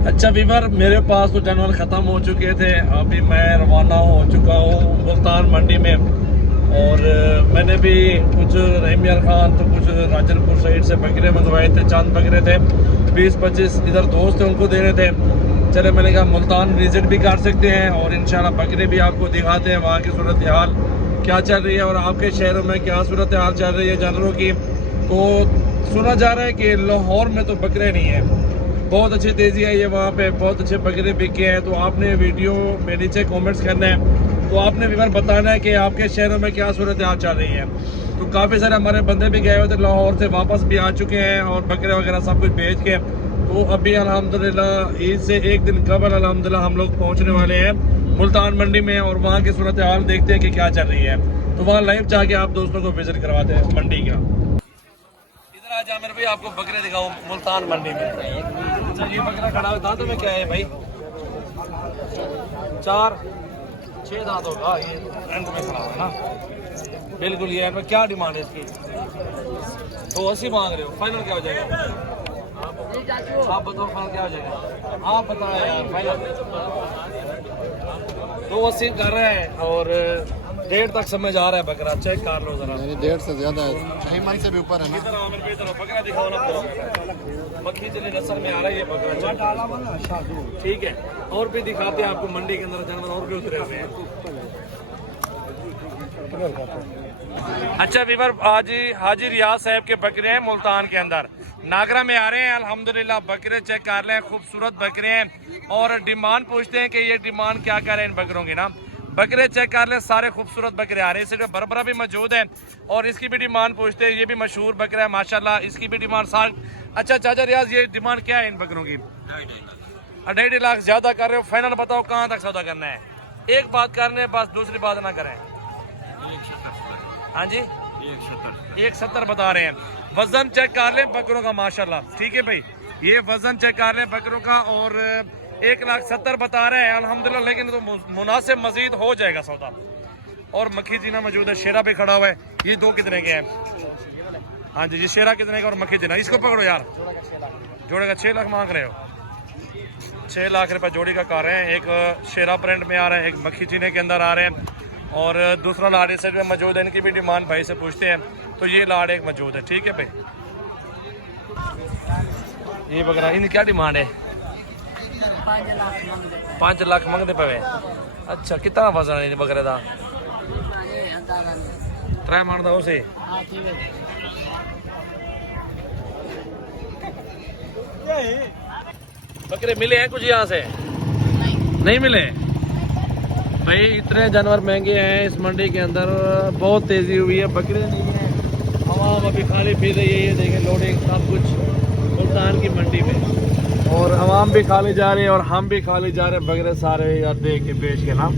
अच्छा वीवर, मेरे पास तो जानवर ख़त्म हो चुके थे। अभी मैं रवाना हो चुका हूँ मुल्तान मंडी में। और मैंने भी कुछ रहीम यार खान तो कुछ राजनपुर साइड से बकरे मंगवाए थे। चंद बकरे थे, 20-25 इधर दोस्त थे, उनको देने थे। चले, मैंने कहा मुल्तान विजिट भी कर सकते हैं और इंशाल्लाह बकरे भी आपको दिखाते हैं, वहाँ की सूरत हाल क्या चल रही है और आपके शहरों में क्या सूरत हाल चल रही है जानवरों की। तो सुना जा रहा है कि लाहौर में तो बकरे नहीं है, बहुत अच्छी तेज़ी आई है वहाँ पे, बहुत अच्छे बकरे बिके हैं। तो आपने वीडियो में नीचे कमेंट्स करना है, तो आपने भी बताना है कि आपके शहरों में क्या सूरत हाल चल रही है। तो काफ़ी सारे हमारे बंदे भी गए हुए थे लाहौर से, वापस भी आ चुके हैं और बकरे वगैरह सब कुछ बेच के। तो अभी अल्हम्दुलिल्लाह ईद से एक दिन कबल अल्हम्दुलिल्लाह हम लोग पहुँचने वाले हैं मुल्तान मंडी में और वहाँ की सूरत हाल देखते हैं कि क्या चल रही है। तो वहाँ लाइव जाके आप दोस्तों को विजिट करवाते हैं मंडी का। आज आमिर भाई आपको बकरे दिखाऊं मुल्तान मंडी में। अच्छा, ये बकरा खड़ा हुआ दांतों में क्या है भाई? 4-6 दांत होगा, ये एंड में खड़ा हुआ है ना, बिल्कुल। ये है, क्या डिमांड है इसकी? 280 मांग रहे हो, फाइनल क्या हो जाएगा? आप बताओ फाइनल क्या हो जाएगा, आप बताओ यार। फाइनल 280 कर रहे हैं और 1.5 तक समझ आ रहा है बकरा। चेक कर लो जरा, 1.5 से ज्यादा है, 6 मन से भी ऊपर है ना। बकरा दिखाओ ना, मक्खी चले नस्ल में आ रहा है ये बकरा। ठीक है, और भी दिखाते हैं आपको मंडी के अंदर जानवर और भी उतरे हुए हैं। अच्छा वीवर, हाजी रियाज साहब के बकरे हैं मुल्तान के अंदर, नागरा में आ रहे हैं। अल्हम्दुलिल्लाह बकरे चेक कर लें, खूबसूरत बकरे हैं। और डिमांड पूछते हैं कि ये डिमांड क्या कर रहे हैं इन बकरों की ना। बकरे चेक कर लें, सारे खूबसूरत बकरे आ रहे हैं। इसमें बरबरा भी मौजूद है और इसकी भी डिमांड पूछते हैं। ये भी मशहूर बकरा है माशाल्लाह, इसकी भी डिमांड 60। अच्छा चाचा रियाज, ये डिमांड क्या है इन बकरों की? 2.5 लाख ज्यादा कर रहे हो, फाइनल बताओ कहाँ तक सौदा करना है? एक बात करने बस, दूसरी बात ना करें। हाँ जी, 170 बता रहे हैं। वजन चेक कर लें बकरों का माशाल्लाह, ठीक है भाई, ये वजन चेक कर लें बकरों का और 1,70,000 बता रहे हैं अल्हम्दुलिल्लाह, लेकिन तो मुनासिब मजीद हो जाएगा सौदा। और मक्खी जीना मौजूद है, शेरा भी खड़ा हुआ है। ये दो कितने के हैं? हाँ जी, ये शेरा कितने का और मक्खी जीना? इसको पकड़ो यार, जोड़े का 6 लाख मांग रहे हो। 6 लाख रुपए जोड़ी का कर रहे हैं। एक शेरा प्रिंट में आ रहा है, एक मक्खी जीने के अंदर आ रहे हैं और दूसरा लाड़ इस साइड में मौजूद है। इनकी भी डिमांड भाई से पूछते हैं। तो ये लाड़ एक मौजूद है, ठीक है भाई। ये बकरा, इनकी क्या डिमांड है? 5 लाख मंगते पे। अच्छा, कितना वजन है बकरे का? 3 मान दो उसे। बकरे मिले हैं कुछ यहाँ से? नहीं मिले भाई, इतने जानवर महंगे हैं इस मंडी के अंदर, बहुत तेजी हुई है, बकरे नहीं है। आवाम अभी खाली पी रही है, ये देखें लोडिंग सब कुछ मुल्तान की मंडी में, और आवाम भी खाली जा रही है और हम भी खाली जा रहे हैं। बकरे सारे यार देख के बेच के ना।